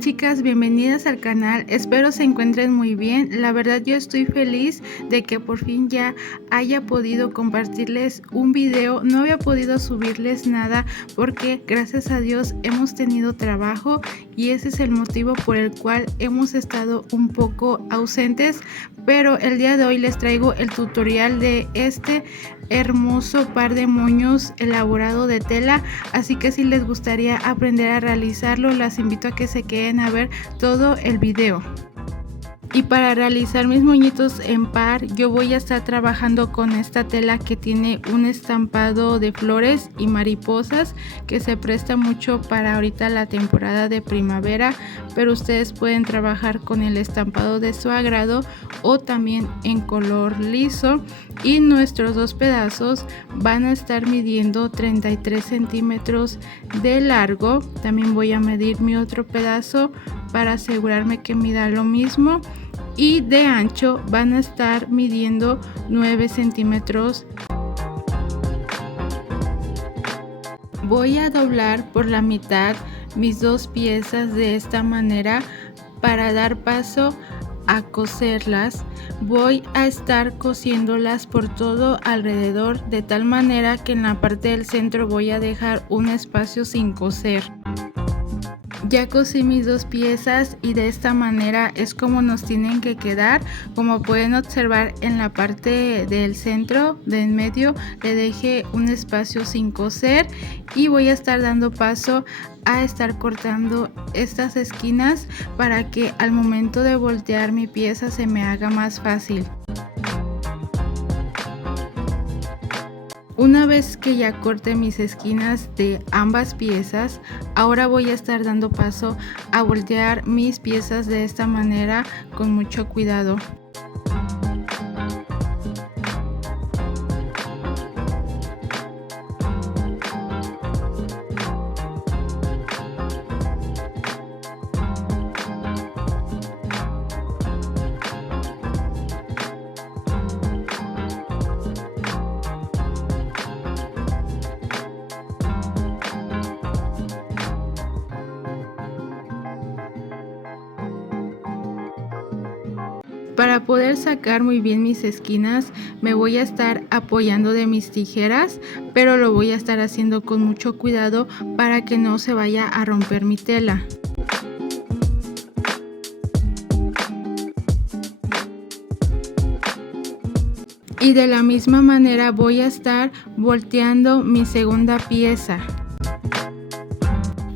chicas, bienvenidas al canal, espero se encuentren muy bien. La verdad yo estoy feliz de que por fin ya haya podido compartirles un video. No había podido subirles nada porque gracias a Dios hemos tenido trabajo y ese es el motivo por el cual hemos estado un poco ausentes, pero el día de hoy les traigo el tutorial de este hermoso par de moños elaborado de tela, así que si les gustaría aprender a realizarlo, las invito a que se queden a ver todo el video. Y para realizar mis moñitos en par, yo voy a estar trabajando con esta tela que tiene un estampado de flores y mariposas que se presta mucho para ahorita la temporada de primavera, pero ustedes pueden trabajar con el estampado de su agrado o también en color liso. Y nuestros dos pedazos van a estar midiendo 33 centímetros de largo. También voy a medir mi otro pedazo para asegurarme que mida lo mismo, y de ancho van a estar midiendo 9 centímetros. Voy a doblar por la mitad mis dos piezas de esta manera para dar paso a coserlas. Voy a estar cosiéndolas por todo alrededor, de tal manera que en la parte del centro voy a dejar un espacio sin coser. Ya cosí mis dos piezas y de esta manera es como nos tienen que quedar. Como pueden observar, en la parte del centro de en medio le dejé un espacio sin coser y voy a estar dando paso a estar cortando estas esquinas para que al momento de voltear mi pieza se me haga más fácil. Una vez que ya corté mis esquinas de ambas piezas, ahora voy a estar dando paso a voltear mis piezas de esta manera con mucho cuidado. Para poder sacar muy bien mis esquinas me voy a estar apoyando de mis tijeras, pero lo voy a estar haciendo con mucho cuidado para que no se vaya a romper mi tela. Y de la misma manera voy a estar volteando mi segunda pieza.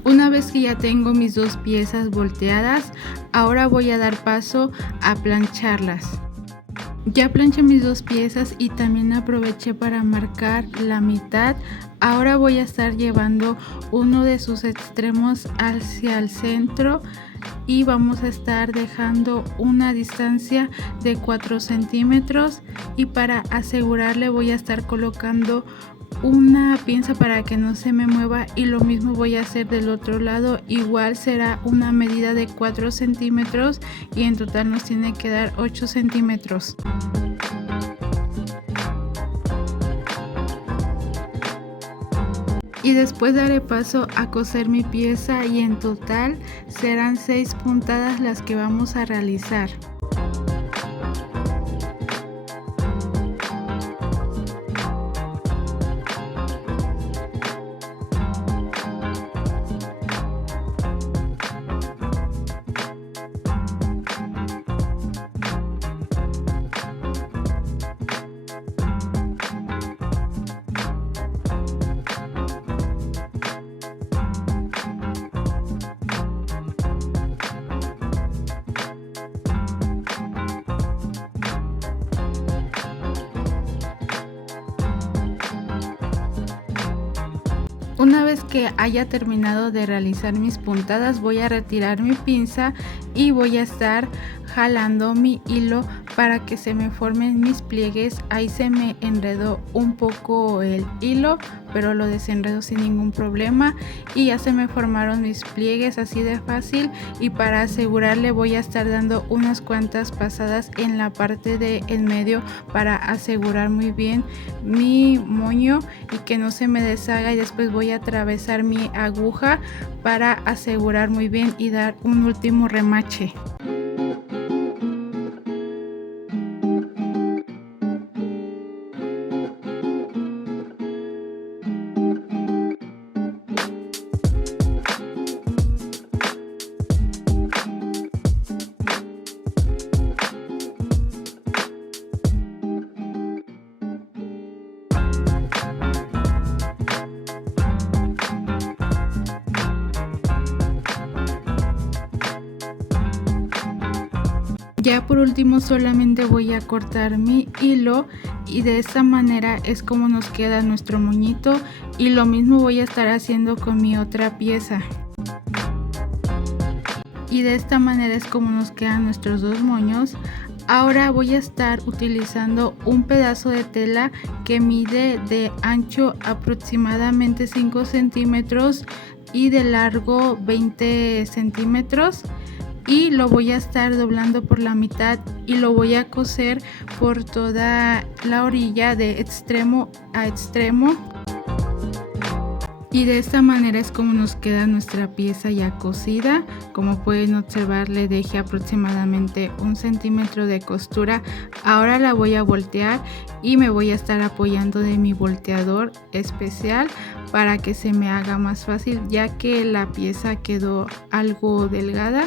Una vez que ya tengo mis dos piezas volteadas, ahora voy a dar paso a plancharlas. Ya planché mis dos piezas y también aproveché para marcar la mitad. Ahora voy a estar llevando uno de sus extremos hacia el centro y vamos a estar dejando una distancia de 4 centímetros, y para asegurarle voy a estar colocando una pinza para que no se me mueva, y lo mismo voy a hacer del otro lado. Igual será una medida de 4 centímetros y en total nos tiene que dar 8 centímetros. Y después daré paso a coser mi pieza y en total serán 6 puntadas las que vamos a realizar. Una vez que haya terminado de realizar mis puntadas, voy a retirar mi pinza y voy a estar jalando mi hilo para que se me formen mis pliegues. Ahí se me enredó un poco el hilo, pero lo desenredo sin ningún problema y ya se me formaron mis pliegues así de fácil. Y para asegurarle voy a estar dando unas cuantas pasadas en la parte de en medio para asegurar muy bien mi moño y que no se me deshaga, y después voy a atravesar mi aguja para asegurar muy bien y dar un último remache. Ya por último solamente voy a cortar mi hilo y de esta manera es como nos queda nuestro moñito, y lo mismo voy a estar haciendo con mi otra pieza. Y de esta manera es como nos quedan nuestros dos moños. Ahora voy a estar utilizando un pedazo de tela que mide de ancho aproximadamente 5 centímetros y de largo 20 centímetros. Y lo voy a estar doblando por la mitad y lo voy a coser por toda la orilla de extremo a extremo. Y de esta manera es como nos queda nuestra pieza ya cosida. Como pueden observar, le dejé aproximadamente 1 centímetro de costura. Ahora la voy a voltear y me voy a estar apoyando de mi volteador especial para que se me haga más fácil, ya que la pieza quedó algo delgada,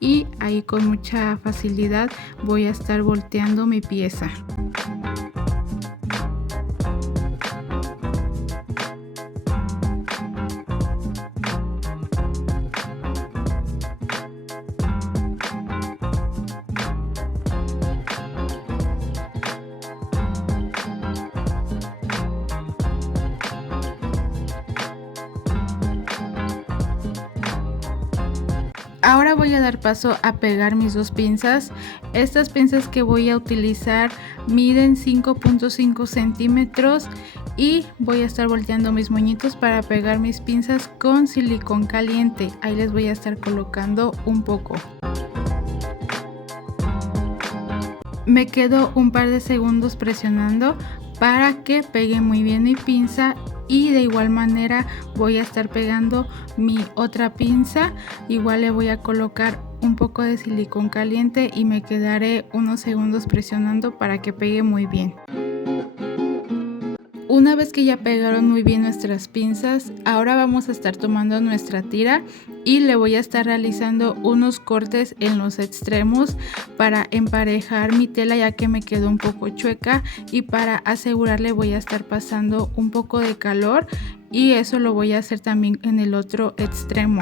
y ahí con mucha facilidad voy a estar volteando mi pieza. Ahora voy a dar paso a pegar mis dos pinzas. Estas pinzas que voy a utilizar miden 5.5 centímetros y voy a estar volteando mis moñitos para pegar mis pinzas con silicón caliente. Ahí les voy a estar colocando un poco. Me quedo un par de segundos presionando para que pegue muy bien mi pinza, y de igual manera voy a estar pegando mi otra pinza. Igual le voy a colocar un poco de silicón caliente y me quedaré unos segundos presionando para que pegue muy bien. Una vez que ya pegaron muy bien nuestras pinzas, ahora vamos a estar tomando nuestra tira y le voy a estar realizando unos cortes en los extremos para emparejar mi tela, ya que me quedó un poco chueca, y para asegurarle voy a estar pasando un poco de calor, y eso lo voy a hacer también en el otro extremo.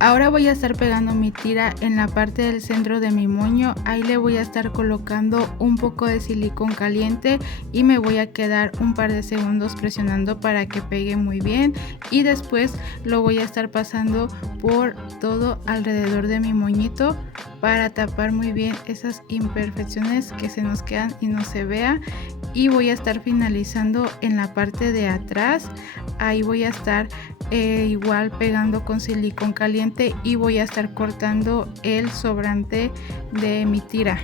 Ahora voy a estar pegando mi tira en la parte del centro de mi moño. Ahí le voy a estar colocando un poco de silicón caliente y me voy a quedar un par de segundos presionando para que pegue muy bien, y después lo voy a estar pasando por todo alrededor de mi moñito para tapar muy bien esas imperfecciones que se nos quedan y no se vea. Y voy a estar finalizando en la parte de atrás. Ahí voy a estar igual pegando con silicón caliente y voy a estar cortando el sobrante de mi tira.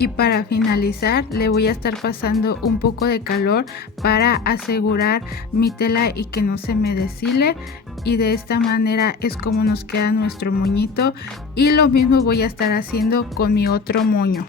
Y para finalizar le voy a estar pasando un poco de calor para asegurar mi tela y que no se me deshile, y de esta manera es como nos queda nuestro moñito, y lo mismo voy a estar haciendo con mi otro moño.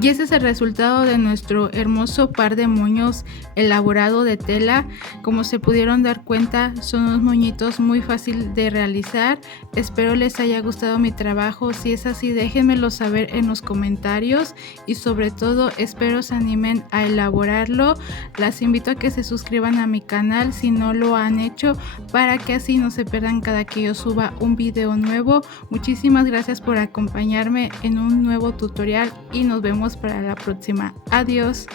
Y ese es el resultado de nuestro hermoso par de moños elaborado de tela. Como se pudieron dar cuenta, son unos moñitos muy fácil de realizar. Espero les haya gustado mi trabajo. Si es así, déjenmelo saber en los comentarios y sobre todo espero se animen a elaborarlo. Las invito a que se suscriban a mi canal si no lo han hecho, para que así no se pierdan cada que yo suba un video nuevo. Muchísimas gracias por acompañarme en un nuevo tutorial y nos vemos para la próxima. Adiós.